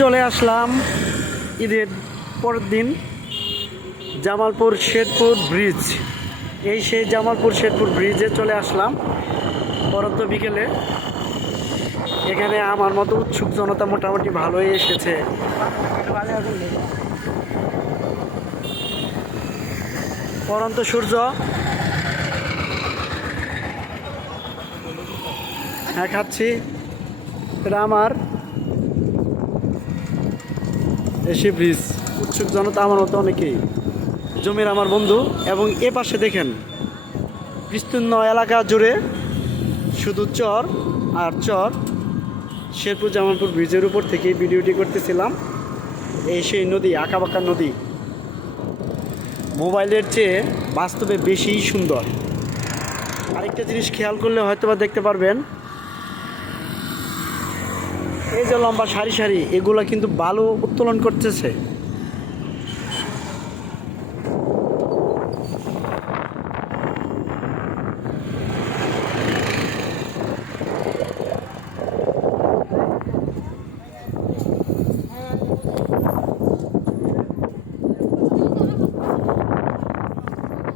চলে আসলাম ঈদের পরের দিন জামালপুর শেরপুর ব্রিজ। এই সেই জামালপুর শেরপুর ব্রিজে চলে আসলাম পরন্ত বিকেলে। এখানে আমার মতো উৎসুক জনতা মোটামুটি ভালোই এসেছে। পরন্ত সূর্য, হ্যাঁ খাচ্ছি, এটা আমার এসে ব্রিজ। উৎসুক জনতা আমার মতো অনেকেই জমির আমার বন্ধু। এবং এ পাশে দেখেন বিস্তীর্ণ এলাকা জুড়ে শুধু চর আর চর। শেরপুর জামালপুর ব্রিজের উপর থেকে ভিডিওটি করতেছিলাম। এই সেই নদী, আঁকাবাঁকা নদী, মোবাইলের চেয়ে বাস্তবে বেশিই সুন্দর। আরেকটা জিনিস খেয়াল করলে হয়তো বা দেখতে পারবেন, এই যে লম্বা সারি সারি, এগুলো কিন্তু বালু উত্তোলন করতেছে।